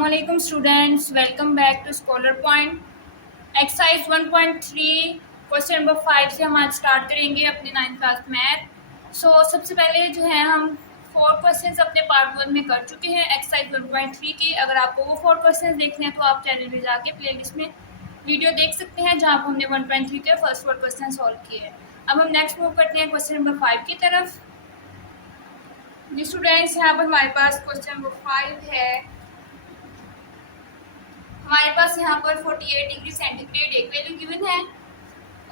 Assalamualaikum students, welcome back to Scholar Point. Exercise 1.3 question number 5 से हम आज start करेंगे अपने 9th क्लास मैथ। सबसे पहले जो है हम 4 क्वेश्चंस अपने पार्ट 1 में कर चुके हैं एक्सरसाइज 1.3 की। अगर आपको वो 4 क्वेश्चंस देखने हैं तो आप चैनल में जाके प्लेलिस्ट में वीडियो देख सकते हैं जहाँ पर हमने 1.3 के फर्स्ट 4 क्वेश्चन सॉल्व किए हैं। अब हम नेक्स्ट मूव करते हैं क्वेश्चन नंबर 5 की तरफ। जी स्टूडेंट्स, यहाँ पर हमारे पास क्वेश्चन नंबर 5 है। हमारे पास यहाँ पर 48 डिग्री सेंटीग्रेड एक वैल्यू गिवन है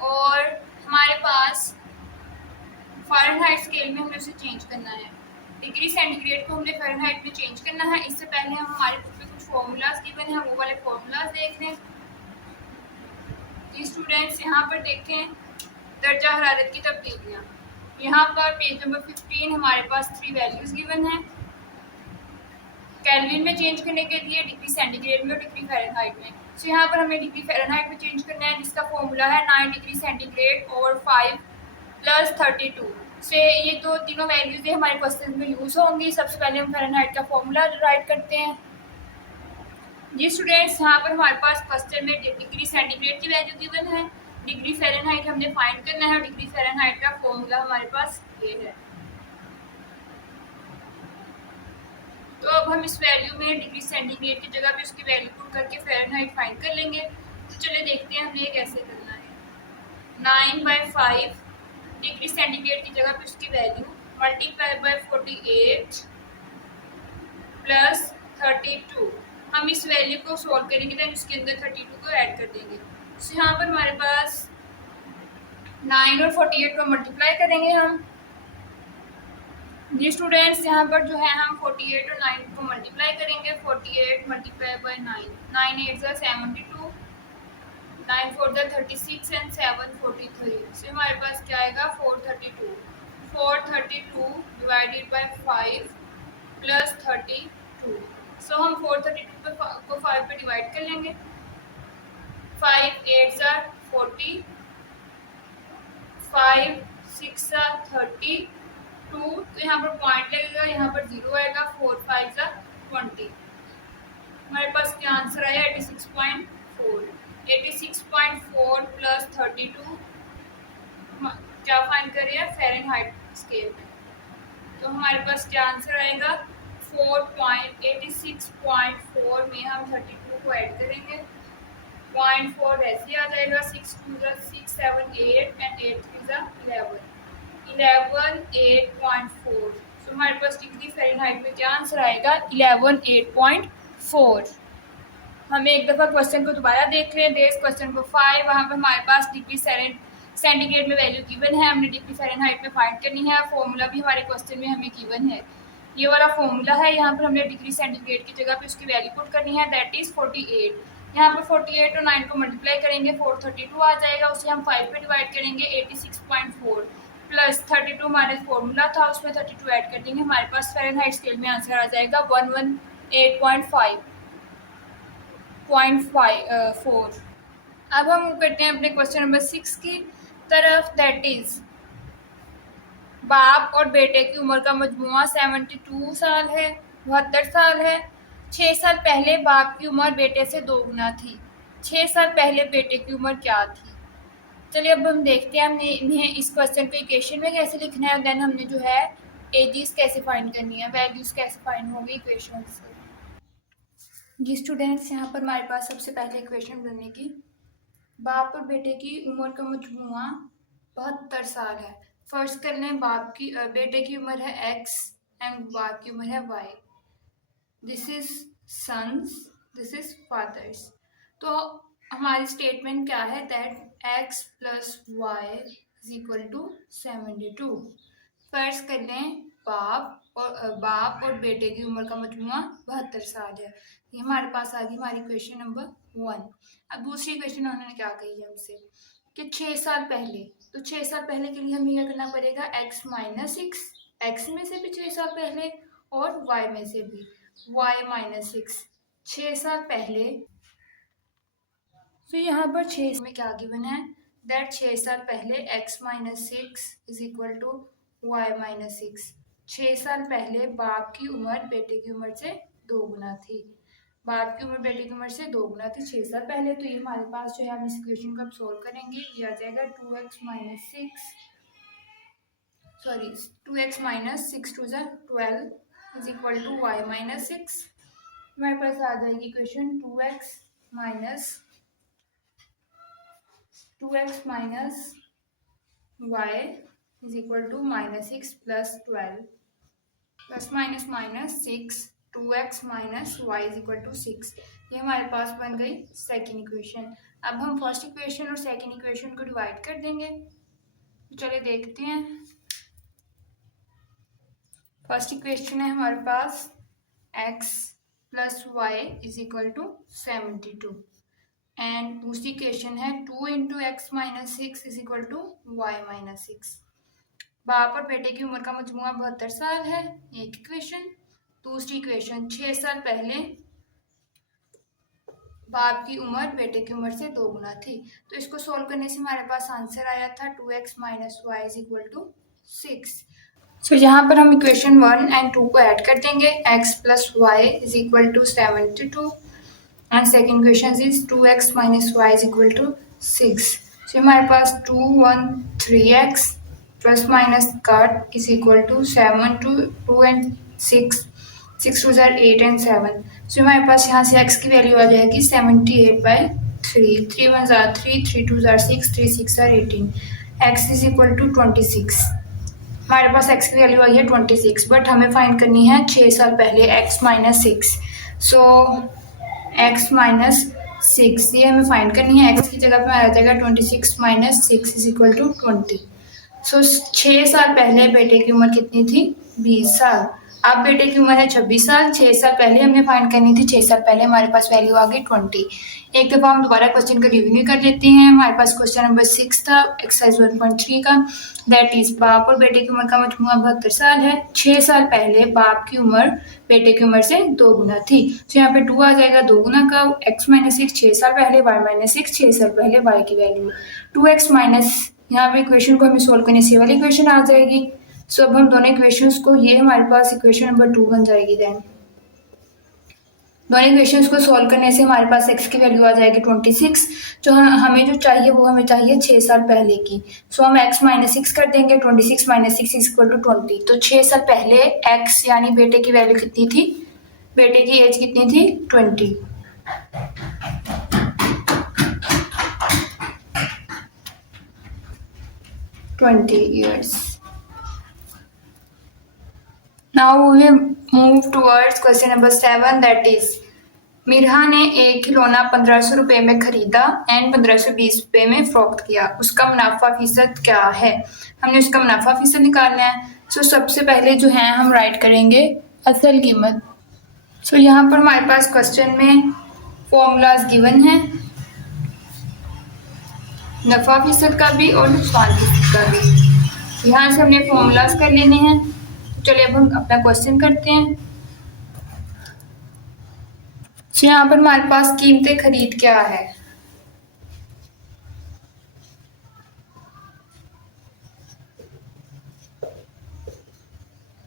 और हमारे पास फ़ारेनहाइट स्केल में हमें उसे चेंज करना है। डिग्री सेंटीग्रेड को हमने फ़ारेनहाइट में चेंज करना है। इससे पहले हम हमारे बुक में कुछ फॉर्मूलाज गिवन है, वो वाले फॉर्मूलाज देख लें। जी स्टूडेंट्स, यहाँ पर देखें दर्जा हरारत की तब्दीलियाँ। यहाँ पर पेज नंबर 15 हमारे पास 3 वैल्यूज़ गिवन है। केल्विन में चेंज करने के लिए, डिग्री सेंटीग्रेड में और डिग्री फ़ारेनहाइट में। यहाँ पर हमें डिग्री फ़ारेनहाइट में चेंज करना है, जिसका फॉर्मूला है 9 डिग्री सेंटीग्रेड और 5 + 32 से ये तो तीनों वैल्यूज हमारे क्वेश्चन में यूज़ होंगी। सबसे पहले हम फ़ारेनहाइट का फॉर्मूला राइट करते हैं। जी स्टूडेंट्स, यहाँ पर हमारे पास क्वेश्चन में डिग्री सेंटीग्रेड की वैल्यू गिवन है, डिग्री फ़ारेनहाइट हमने फाइंड करना है और डिग्री फ़ारेनहाइट का फॉर्मूला हमारे पास ये है। तो अब हम इस वैल्यू में डिग्री सेंटीग्रेड की जगह पे उसकी वैल्यू पुट करके फ़ारेनहाइट फाइंड कर लेंगे। तो चलिए देखते हैं हमें ये कैसे करना है। 9/5 डिग्री सेंटीग्रेड की जगह पे उसकी वैल्यू मल्टीप्लाई बाय 48 + 32। हम इस वैल्यू को सॉल्व करेंगे, देन उसके अंदर 32 को ऐड कर देंगे। तो यहाँ पर हमारे पास 9 और 48 को मल्टीप्लाई करेंगे हम। जी स्टूडेंट्स, यहाँ पर जो है हम 48 और 9 को मल्टीप्लाई करेंगे। 48 मल्टीप्लाई बाय 9, 9 8 ज़ा 72, 9 4 ज़ा 36 एंड 7 43। तो हमारे पास क्या आएगा 432। 432 डिवाइडेड बाय 5 + 32। सो हम 432 को 5 पे डिवाइड कर लेंगे। 5 8 ज़ा 40, 5 6 ज़ा 32। तो यहाँ पर पॉइंट लगेगा, यहाँ पर 0 आएगा। 4 5 ज़ा 20। हमारे पास क्या आंसर आया 86.4। 86.4 + 32 क्या फाइंड कर रहे हैं फ़ारेनहाइट स्केल में। तो हमारे पास क्या आंसर आएगा 86.4 में हम 32 को ऐड करेंगे। 0.4 ऐसे आ जाएगा। 6 2 ज़ा 6 7 8 एंड 8 3 ज़ा 11, 11 8.4। तो हमारे पास डिग्री फ़ारेनहाइट में क्या आंसर आएगा 11 8.4। हमें एक दफ़ा क्वेश्चन को दोबारा देख लें। देश क्वेश्चन को 5, वहाँ पर हमारे पास डिग्री सेंटीग्रेड में वैल्यू गिवन है, हमने डिग्री फ़ारेनहाइट में फाइंड करनी है। फॉर्मूला भी हमारे क्वेश्चन में हमें गिवन है, ये वाला फॉर्मूला है। यहाँ पर हमने डिग्री सेंटीग्रेड की जगह पे उसकी वैल्यू पुट करनी है, दैट इज़ 48। यहाँ पर 48 और 9 को मल्टीप्लाई करेंगे, 432 आ जाएगा। उसे हम 5 पे डिवाइड करेंगे। 86.4 + 32 हमारे फॉर्मूला था, उसमें 32 ऐड कर देंगे। हमारे पास फ़ारेनहाइट स्केल में आंसर आ जाएगा 118.4। अब हम करते हैं अपने क्वेश्चन नंबर 6 की तरफ, दैट इज बाप और बेटे की उम्र का मजमुआ 72 साल है, 72 साल है। 6 साल पहले बाप की उम्र बेटे से 2 गुना थी। 6 साल पहले बेटे की उम्र क्या थी। चलिए अब हम देखते हैं हमने इन्हें इस क्वेश्चन को इक्वेशन में कैसे लिखना है, देन हमने जो है एजेस कैसे फाइंड करनी है, वैल्यूज कैसे फाइंड होंगी इक्वेशन से। जी स्टूडेंट्स, यहाँ पर हमारे पास सबसे पहले इक्वेशन बनने की, बाप और बेटे की उम्र का मजमुआ 72 साल है। फर्स्ट कर लें बेटे की उम्र है x एंड बाप की उम्र है y। This is sons, this is fathers. तो हमारी स्टेटमेंट क्या है, दैट x + y = 72। फर्स्ट कर लें बाप और बेटे की उम्र का मजमुआ 72 साल है। ये हमारे पास आ गई हमारी क्वेश्चन नंबर 1। अब दूसरी क्वेश्चन उन्होंने क्या कही है हमसे कि 6 साल पहले, तो 6 साल पहले के लिए हमें यह करना पड़ेगा x - 6, x में से भी 6 साल पहले और y में से भी y - 6, 6 साल पहले। तो यहाँ पर 6 में क्या गिवन है, दैट 6 साल पहले x - 6 = y - 6। 6 साल पहले बाप की उम्र बेटे की उम्र से 2 गुना थी। बाप की उम्र बेटे की उम्र से 2 गुना थी 6 साल पहले। तो ये हमारे पास जो है, हम इस इक्वेशन को अब सोल्व करेंगे। ये आ जाएगा 2x माइनस 6 टू ज़ा 12 is equal to y minus 6। हमारे पास आ जाएगी equation 2x minus y is equal to minus 6 plus 12 plus minus minus 6 2x minus y is equal to 6। ये हमारे पास बन गई सेकेंड इक्वेशन। अब हम फर्स्ट इक्वेशन और सेकेंड इक्वेशन को डिवाइड कर देंगे। तो चलिए देखते हैं। फर्स्ट इक्वेशन है हमारे पास x plus y is equal to 72 and दूसरी इक्वेशन है 2 into x minus 6 is equal to y minus 6। बाप और बेटे की उम्र का मजमुआ 72 साल है, एक इक्वेशन। दूसरी इक्वेशन 6 साल पहले बाप की उम्र बेटे की उम्र से 2 गुना थी। तो इसको सोल्व करने से हमारे पास आंसर आया था 2x minus y is equal to 6। So यहाँ पर हम इक्वेशन 1 एंड 2 को ऐड कर देंगे। x plus y is equal to 72 and second equation is 2x minus y is equal to 6। So हमारे पास 2 1 3x plus minus cut is equal to 7 2 and 6 6 टू ज़ार 8 एंड 7। सो हमारे पास यहाँ से x की वैल्यू आ जाएगी 78/3 3 1 ज़ार 3 3 2 ज़ार 6 3 6 ज़ार 18 x इज इक्वल टू 26। हमारे पास x की वैल्यू आई है 26 बट हमें फाइंड करनी है 6 साल पहले x माइनस 6। सो x माइनस 6 ये हमें फाइंड करनी है। x की जगह पे आ जाएगा 26 माइनस 6 इज इक्वल टू 20। सो 6 साल पहले बेटे की उम्र कितनी थी? 20 साल। अब बेटे की उम्र है 26 साल। 6 साल पहले हमने फाइंड करनी थी। 6 साल पहले हमारे पास वैल्यू आ गई 20। एक दफ़ा हम दोबारा क्वेश्चन का रिव्यू कर लेते हैं। हमारे पास क्वेश्चन नंबर 6 था एक्सरसाइज 1.3 का, दैट इज बाप और बेटे की उम्र का मजमुआ 72 साल है। 6 साल पहले बाप की उम्र बेटे की उम्र से 2 गुना थी। तो यहाँ पे 2 आ जाएगा 2 गुना का x माइनस 6 6 साल पहले, y माइनस 6 6 साल पहले, y की वैल्यू 2x माइनस, यहाँ पे इक्वेशन को हमें सोल्व करने से वाली इक्वेशन आ जाएगी। सो अब हम दोनों इक्वेशंस को, ये हमारे पास इक्वेशन नंबर 2 बन जाएगी। देन दोनों इक्वेशंस को सोल्व करने से हमारे पास x की वैल्यू आ जाएगी 26। जो हमें जो चाहिए वो हमें चाहिए 6 साल पहले की। सो हम x माइनस 6 कर देंगे। 26 माइनस 6 इज इक्वल टू 20। तो 6 साल पहले x यानी बेटे की वैल्यू कितनी थी? बेटे की एज कितनी थी? 20। years. Now we move towards question number 7, that is Mirha ने एक खिलौना 1500 रुपये में खरीदा एंड 1520 रुपये में फरोख्त किया। उसका मुनाफा फीसद क्या है? हमने उसका मुनाफा फीसद निकालना है। सो सबसे पहले जो है हम राइट करेंगे असल कीमत। सो यहाँ पर हमारे पास क्वेश्चन में फॉर्मूलाज गिवन है, नफ़ा फीसद का भी और नुकसान फीसद का भी। यहाँ से हमने फॉर्मूलाज कर लेने हैं। चलिए अब हम अपना क्वेश्चन करते हैं। तो यहाँ पर हमारे पास कीमतें खरीद क्या है?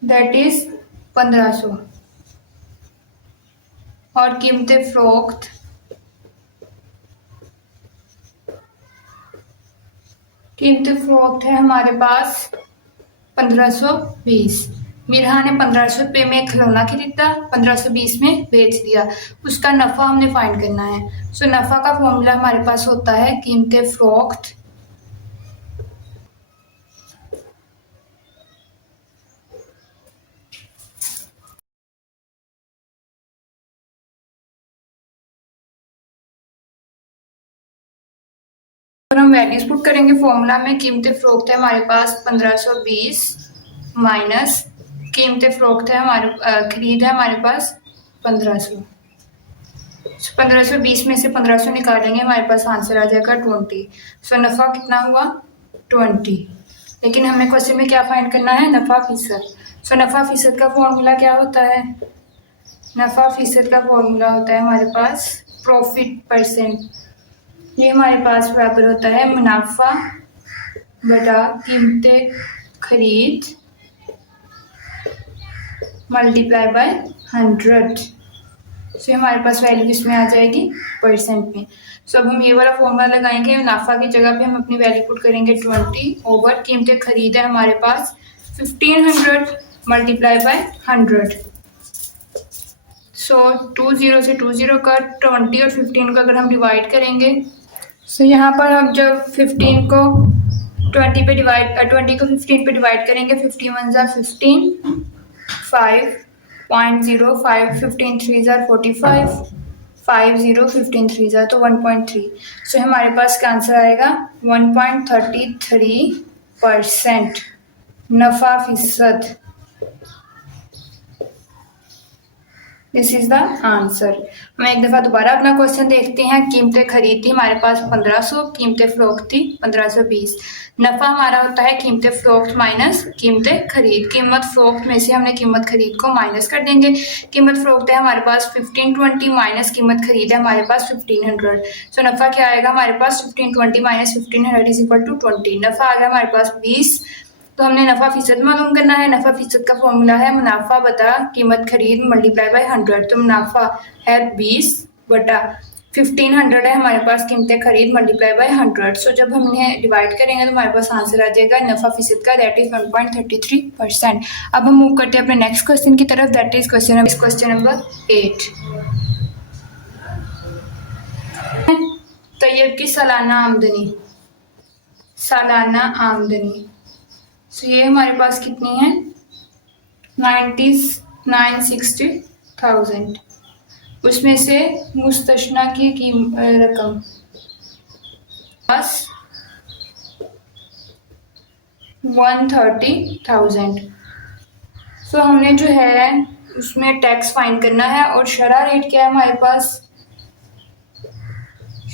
दैट इज 1500 और कीमतें फरोख्त है हमारे पास 1520। मिरहा ने 1500 रुपये में खिलौना खरीदा, 1520 में बेच दिया। उसका नफ़ा हमने फाइंड करना है। सो नफ़ा का फॉर्मूला हमारे पास होता है कीमतें फरोख्त हम वैल्यूज पुट करेंगे फॉर्मूला में। कीमतें फरोख्त है हमारे पास 1520 माइनस कीमतें फरोख्त है हमारे खरीद है हमारे पास 1500। 1520 में से 1500 निकालेंगे, हमारे पास आंसर आ जाएगा 20। सो नफ़ा कितना हुआ? 20। लेकिन हमें क्वेश्चन में क्या फाइंड करना है? नफ़ा फीसद। सो नफ़ा फीसद का फॉर्मूला क्या होता है? नफ़ा फीसद का फॉर्मूला होता है हमारे पास प्रॉफिट परसेंट। ये हमारे पास बराबर होता है मुनाफा बटा कीमतें खरीद मल्टीप्लाई बाय 100। सो हमारे पास वैल्यू किसमें आ जाएगी, परसेंट में। सो अब हम ये वाला फॉर्मूला लगाएंगे, मुनाफा की जगह पे हम अपनी वैल्यू पुट करेंगे 20 ओवर कीमतें खरीद है हमारे पास 1500 मल्टीप्लाई बाय 100। सो 20 से 20 का 20 और 15 को अगर हम डिवाइड करेंगे, सो यहाँ पर हम जब 15 को 20 पे डिवाइड 20 को 15 पे डिवाइड करेंगे, 50 1 ज़ा 15, 5.05, 15 3 ज़ा 45, 50 15 3 ज़ा तो 1.3। सो हमारे पास का आंसर आएगा 1.33% नफ़ा फीसद। This is the answer. हम एक दफ़ा दोबारा अपना क्वेश्चन देखते हैं। कीमतें खरीद थी हमारे पास 1500, कीमतें फ़रोख्त थी 1520। नफ़ा हमारा होता है कीमतें फ़रोख्त माइनस कीमतें खरीद। कीमत फ़रोख्त में से हमने कीमत खरीद को माइनस कर देंगे। कीमत फ़रोख्त है हमारे पास 1520 माइनस कीमत खरीद है हमारे पास 1500। सो नफ़ा क्या आएगा हमारे पास 1520 माइनस 1500 इज इक्वल टू 20। नफ़ा आ गया हमारे पास 20। तो हमने नफ़ा फीसद मालूम करना है। नफ़ा फीसद का फॉर्मूला है मुनाफा बटा कीमत खरीद मल्टीप्लाई बाय 100। तो मुनाफा है 20 बटा 1500 है हमारे पास कीमतें खरीद मल्टीप्लाई बाय 100। सो जब हम इन्हें डिवाइड करेंगे तो हमारे पास आंसर आ जाएगा नफ़ा फीसद का, दैट इज 1.33%। अब हम मूव करते हैं अपने नेक्स्ट क्वेश्चन की तरफ, दैट इज क्वेश्चन नंबर 8। तैयब की सालाना आमदनी, सालाना आमदनी। सो ये हमारे पास कितनी है 960,000। उसमें से मुस्तशना की रकम बस 130,000। सो हमने जो है उसमें टैक्स फाइन करना है और शरह रेट क्या है हमारे पास,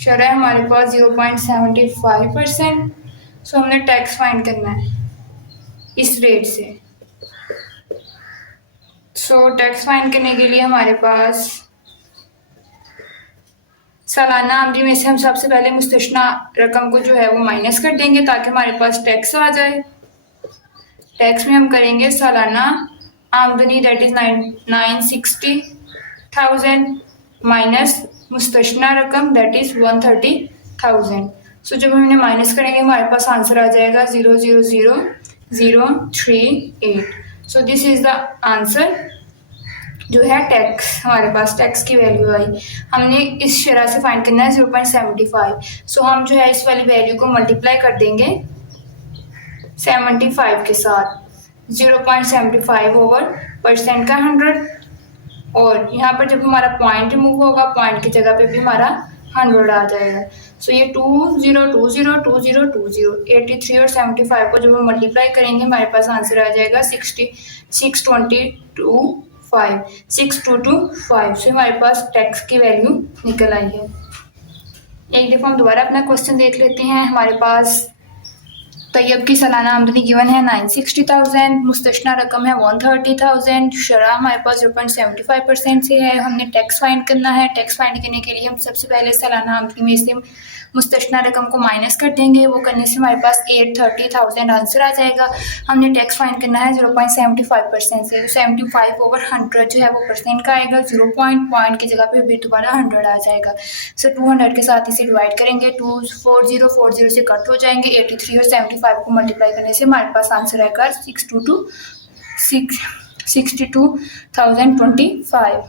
शरह हमारे पास 0.75%। सो हमने टैक्स फाइन करना है इस रेट से। सो टैक्स फाइन करने के लिए हमारे पास सालाना आमदनी में से हम सबसे पहले मुस्तशना रकम को जो है वो माइनस कर देंगे ताकि हमारे पास टैक्स आ जाए। टैक्स में हम करेंगे सालाना आमदनी दैट इज 960,000 माइनस मुस्तशना रकम दैट इज 130,000। सो जब हम इन्हें माइनस करेंगे हमारे पास आंसर आ जाएगा 0.00038। So this is the answer जो है टैक्स। हमारे पास टैक्स की वैल्यू आई, हमने इस शरह से फाइंड करना है 0.75। सो हम जो है इस वाली वैल्यू को मल्टीप्लाई कर देंगे 75 के साथ, 0.75 ओवर परसेंट का 100। और यहाँ पर जब हमारा पॉइंट रिमूव होगा, पॉइंट की जगह पे भी हमारा 100 आ जाएगा। सो ये 20202020 83 और 75 को जब हम मल्टीप्लाई करेंगे हमारे पास आंसर आ जाएगा 6225। सो हमारे पास टैक्स की वैल्यू निकल आई है। एक दफ़ा हम दोबारा अपना क्वेश्चन देख लेते हैं। हमारे पास तैयब की सालाना आमदनी गिवन है 960,000, मुस्तशना रकम है 130,000, शरह हमारे पास 0.75% से है। हमने टैक्स फाइंड करना है। टैक्स फाइंड करने के लिए हम सबसे पहले सालाना आमदनी में से मुस्तशना रकम को माइनस कर देंगे। वो करने से हमारे पास 830,000 आंसर आ जाएगा। हमने टैक्स फाइंड करना है 0.75% से। 75 ओवर 100 जो है वो परसेंट का आएगा। 0 पॉइंट की जगह पे भी दोबारा 100 आ जाएगा। सो 200 के साथ इसे डिवाइड करेंगे, 240 से कट हो जाएंगे। 83 और 75 को मल्टीप्लाई करने से हमारे पास आंसर आएगा 62,025।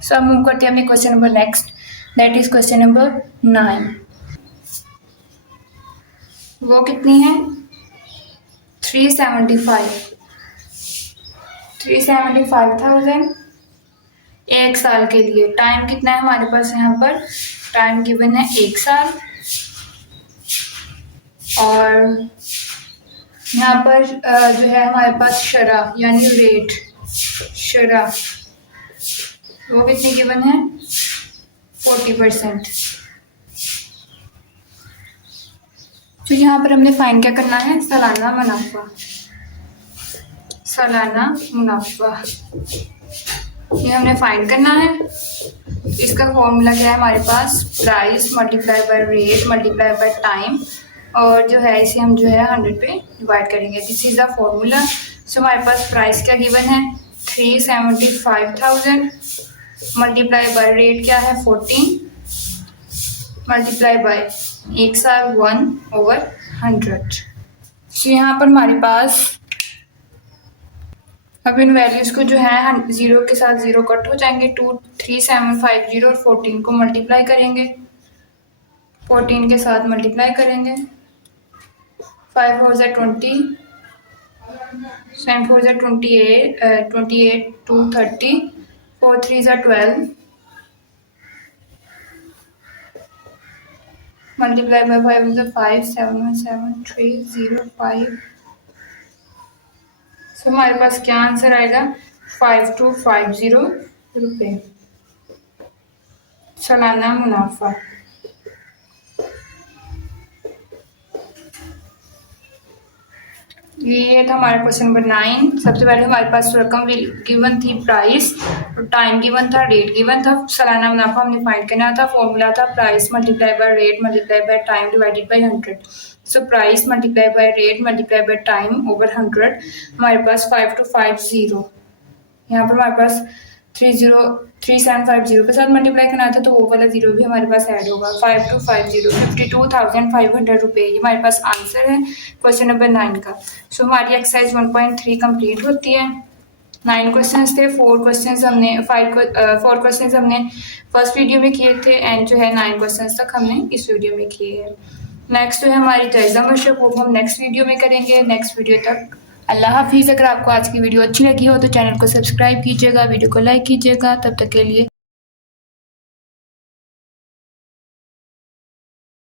सो अब मूव करते हैं अपने question number next, that is question number 9। वो कितनी है 375,000 एक साल के लिए। टाइम कितना है हमारे पास, यहाँ पर टाइम गिवन है 1 साल। और यहाँ पर जो है हमारे पास शरह यानी रेट, शरह वो कितनी गिवन है 40%। तो यहाँ पर हमने फाइन क्या करना है, सालाना मुनाफा, सालाना मुनाफा ये हमने फाइंड करना है। इसका फॉर्मूला क्या है हमारे पास, price multiply by rate multiply by time, और जो है इसे हम जो है 100 पे डिवाइड करेंगे। This is the formula. So हमारे पास प्राइस क्या गिवन है 375,000 मल्टीप्लाई बाय रेट क्या है 14, मल्टीप्लाई बाय 1 साल 1/100। तो यहाँ पर हमारे पास अब इन वैल्यूज को जो है जीरो के साथ जीरो कट हो जाएंगे। 23750 और 14 को मल्टीप्लाई करेंगे, 14 के साथ मल्टीप्लाई करेंगे। 5 4 ज़ा 20, 7 4 ज़ा 28, 28 2 30, 4 3 ज़ा 12, मल्टीप्लाई बाय 5 ज़ा 5, 7 1 7 3 0 5। सो हमारे पास क्या आंसर आएगा 5250 रुपये सालाना मुनाफा। ये था हमारा क्वेश्चन नंबर 9। सबसे पहले हमारे पास रकम गिवन थी, प्राइस, टाइम गिवन था, रेट गिवन था, सालाना मुनाफा हमने फाइंड करना था। फॉर्मूला था price multiply by rate multiply by time divided by 100। So price multiply by rate multiply by time over 100, हमारे पास 5250। यहाँ पर हमारे पास 3750 के साथ मल्टीप्लाई करना था, तो वो वाला जीरो भी हमारे पास ऐड होगा। 5250 52,500 रुपये, ये हमारे पास आंसर है क्वेश्चन नंबर 9 का। सो हमारी एक्सरसाइज 1.3 कंप्लीट होती है। 9 क्वेश्चंस थे, 4 क्वेश्चंस हमने फर्स्ट वीडियो में किए थे, एंड जो है 9 क्वेश्चंस तक हमने इस वीडियो में किए हैं। नेक्स्ट जो है हमारी जायज़ा मशक, वो हम नेक्स्ट वीडियो में करेंगे। नेक्स्ट वीडियो तक अल्लाह हाफिज़। अगर आपको आज की वीडियो अच्छी लगी हो तो चैनल को सब्सक्राइब कीजिएगा, वीडियो को लाइक कीजिएगा। तब तक के लिए